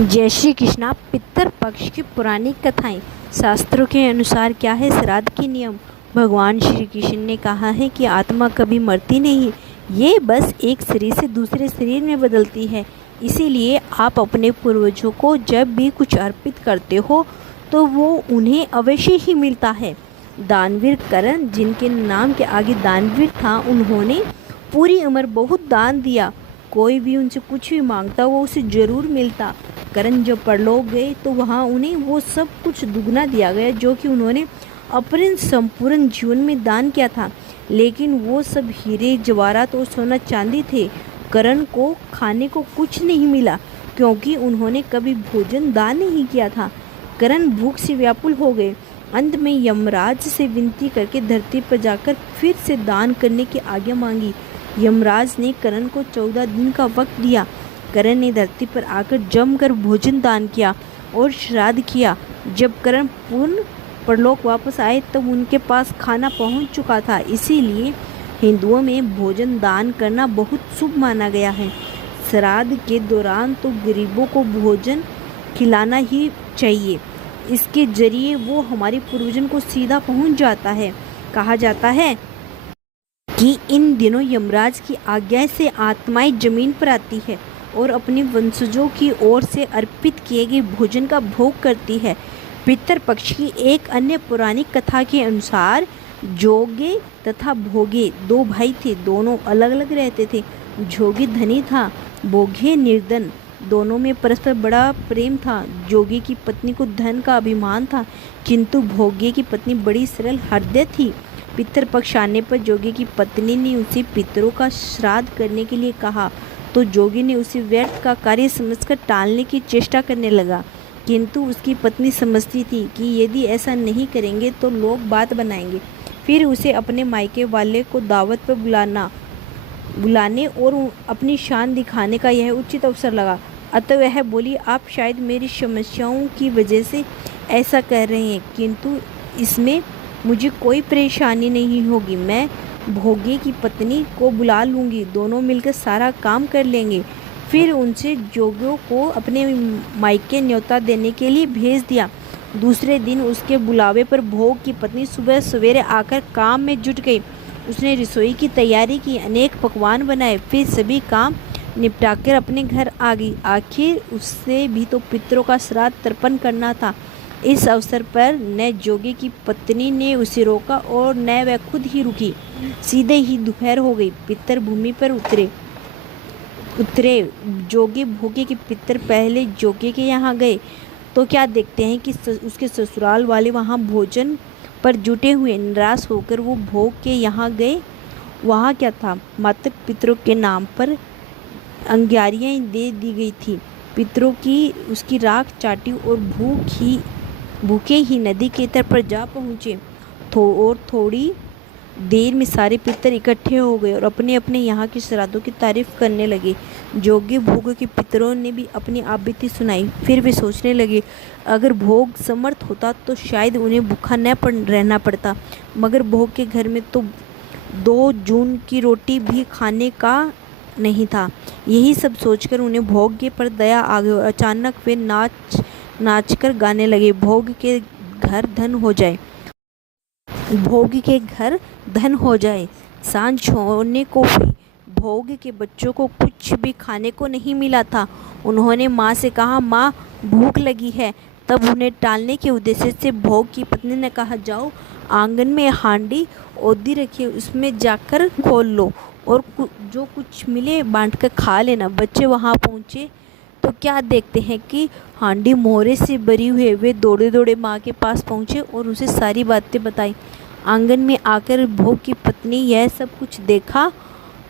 जय श्री कृष्णा। पितृ पक्ष की पुरानी कथाएं। शास्त्रों के अनुसार क्या है श्राद्ध के नियम। भगवान श्री कृष्ण ने कहा है कि आत्मा कभी मरती नहीं, ये बस एक शरीर से दूसरे शरीर में बदलती है। इसीलिए आप अपने पूर्वजों को जब भी कुछ अर्पित करते हो तो वो उन्हें अवश्य ही मिलता है। दानवीर कर्ण, जिनके नाम के आगे दानवीर था, उन्होंने पूरी उम्र बहुत दान दिया। कोई भी उनसे कुछ भी मांगता वो उसे जरूर मिलता। करण जब परलोक गए तो वहाँ उन्हें वो सब कुछ दुगना दिया गया जो कि उन्होंने अपने संपूर्ण जीवन में दान किया था। लेकिन वो सब हीरे जवाहरात और सोना चांदी थे। करण को खाने को कुछ नहीं मिला क्योंकि उन्होंने कभी भोजन दान नहीं किया था। करण भूख से व्याकुल हो गए। अंत में यमराज से विनती करके धरती पर जाकर फिर से दान करने की आज्ञा मांगी। यमराज ने करण को 14 दिन का वक्त दिया। करण ने धरती पर आकर जमकर भोजन दान किया और श्राद्ध किया। जब करण पूर्ण परलोक वापस आए तब उनके पास खाना पहुंच चुका था। इसीलिए हिंदुओं में भोजन दान करना बहुत शुभ माना गया है। श्राद्ध के दौरान तो गरीबों को भोजन खिलाना ही चाहिए। इसके जरिए वो हमारे पूर्वजों को सीधा पहुंच जाता है। कहा जाता है कि इन दिनों यमराज की आज्ञा से आत्माएं जमीन पर आती है और अपने वंशजों की ओर से अर्पित किए गए भोजन का भोग करती है। पितृपक्ष की एक अन्य पुरानी कथा के अनुसार जोगे तथा भोगे दो भाई थे। दोनों अलग अलग रहते थे। जोगी धनी था, भोगे निर्धन। दोनों में परस्पर बड़ा प्रेम था। जोगी की पत्नी को धन का अभिमान था, किंतु भोगे की पत्नी बड़ी सरल हृदय थी। पितृपक्ष आने पर जोगी की पत्नी ने उसे पितरों का श्राद्ध करने के लिए कहा तो जोगी ने उसे व्यर्थ का कार्य समझकर टालने की चेष्टा करने लगा। किंतु उसकी पत्नी समझती थी कि यदि ऐसा नहीं करेंगे तो लोग बात बनाएंगे। फिर उसे अपने मायके वाले को दावत पर बुलाने और अपनी शान दिखाने का यह उचित अवसर लगा। अतः वह बोली, आप शायद मेरी समस्याओं की वजह से ऐसा कह रहे हैं, किंतु इसमें मुझे कोई परेशानी नहीं होगी। मैं भोगे की पत्नी को बुला लूँगी, दोनों मिलकर सारा काम कर लेंगे। फिर उनसे जोगियों को अपने मायके न्योता देने के लिए भेज दिया। दूसरे दिन उसके बुलावे पर भोग की पत्नी सुबह सवेरे आकर काम में जुट गई। उसने रसोई की तैयारी की, अनेक पकवान बनाए, फिर सभी काम निपटाकर अपने घर आ गई। आखिर उससे भी तो पितरों का श्राद्ध तर्पण करना था। इस अवसर पर न जोगी की पत्नी ने उसे रोका और न वह खुद ही रुकी। सीधे ही दोपहर हो गई। पितर भूमि पर उतरे। जोगी भोगे के पितर पहले जोगी के यहाँ गए तो क्या देखते हैं कि उसके ससुराल वाले वहाँ भोजन पर जुटे हुए। निराश होकर वो भोग के यहाँ गए। वहाँ क्या था, मात्र पितरों के नाम पर अंग्यारियाँ दे दी गई थी। पितरों की उसकी राख चाटी और भूखे ही नदी के तट पर जा पहुँचे। और थोड़ी देर में सारे पितर इकट्ठे हो गए और अपने अपने यहाँ के श्राद्धों की तारीफ करने लगे। जोगी भोग के पितरों ने भी अपनी आपबीती सुनाई। फिर वे सोचने लगे, अगर भोग समर्थ होता तो शायद उन्हें भूखा न रहना पड़ता, मगर भोग के घर में तो 2 जून की रोटी भी खाने का नहीं था। यही सब सोचकर उन्हें भोग के पर दया आ गई और अचानक वे नाच कर गाने लगे, भोग के घर धन हो जाए, भोग के घर धन हो जाए। सांझ होने को हुई। भोग के बच्चों को कुछ भी खाने को नहीं मिला था। उन्होंने माँ से कहा, माँ भूख लगी है। तब उन्हें टालने के उद्देश्य से भोग की पत्नी ने कहा, जाओ आंगन में हांडी ओदी रखिए, उसमें जाकर खोल लो और जो कुछ मिले बांट कर खा लेना। बच्चे वहाँ पहुँचे तो क्या देखते हैं कि हांडी मोहरे से भरी हुई। वे दौड़े दौड़े माँ के पास पहुँचे और उसे सारी बातें बताई। आंगन में आकर भोग की पत्नी यह सब कुछ देखा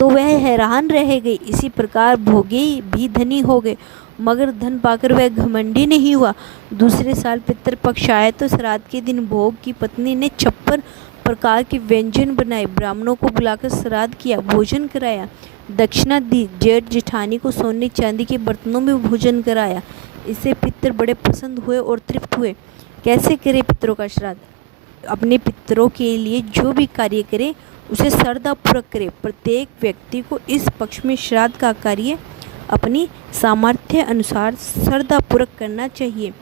तो वह हैरान रह गई। इसी प्रकार भोगे भी धनी हो गए, मगर धन पाकर वह घमंडी नहीं हुआ। दूसरे साल पितृपक्ष आए तो श्राद्ध के दिन भोग की पत्नी ने 56 प्रकार के व्यंजन बनाए। ब्राह्मणों को बुलाकर श्राद्ध किया, भोजन कराया, दक्षिणा दी। जेठ जेठानी को सोने चांदी के बर्तनों में भोजन कराया। इससे पितर बड़े प्रसन्न हुए और तृप्त हुए। कैसे करे पितरों का श्राद्ध? अपने पितरों के लिए जो भी कार्य करे उसे श्रद्धापूर्वक करे। प्रत्येक व्यक्ति को इस पक्ष में श्राद्ध का कार्य अपनी सामर्थ्य अनुसार श्रद्धापूर्वक करना चाहिए।